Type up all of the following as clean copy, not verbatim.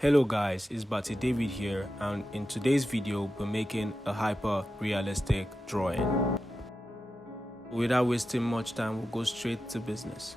Hello guys, it's Batty David here, and in today's video we're making a hyper realistic drawing. Without wasting much time, we'll go straight to business.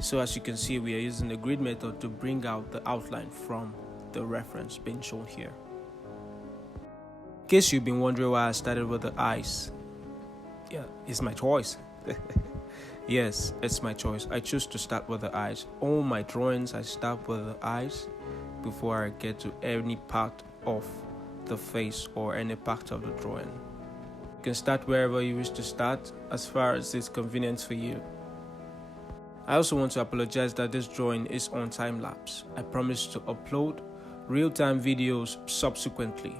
So as you can see, we are using the grid method to bring out the outline from the reference being shown here. In case you've been wondering why I started with the eyes, it's my choice. Yes, it's my choice. I choose to start with the eyes. All my drawings I start with the eyes before I get to any part of the face or any part of the drawing. You can start wherever you wish to start as far as it's convenient for you. I also want to apologize that this drawing is on time lapse. I promise to upload real-time videos subsequently.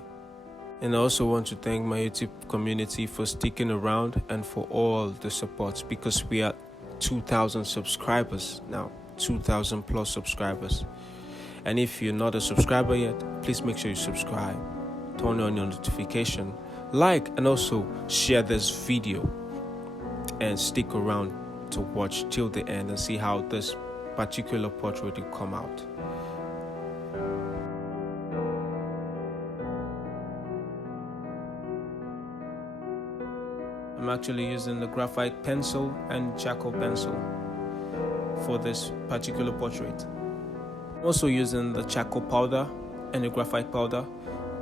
And I also want to thank my YouTube community for sticking around and for all the support, because we are 2,000 subscribers now, 2,000 plus subscribers. And if you're not a subscriber yet, please make sure you subscribe, turn on your notification, like, and also share this video, and stick around to watch till the end and see how this particular portrait will come out. I'm actually using the graphite pencil and charcoal pencil for this particular portrait. I'm also using the charcoal powder and the graphite powder.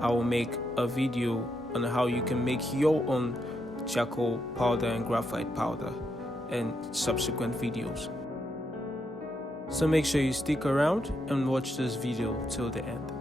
I will make a video on how you can make your own charcoal powder and graphite powder in subsequent videos. So make sure you stick around and watch this video till the end.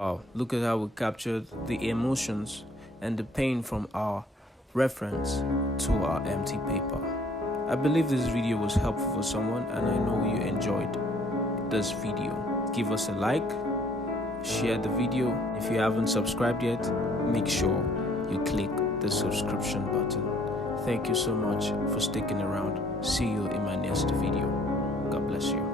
Wow, look at how we captured the emotions and the pain from our reference to our empty paper. I believe this video was helpful for someone, and I know you enjoyed this video. Give us a like, share the video. If you haven't subscribed yet, make sure you click the subscription button. Thank you so much for sticking around. See you in my next video. God bless you.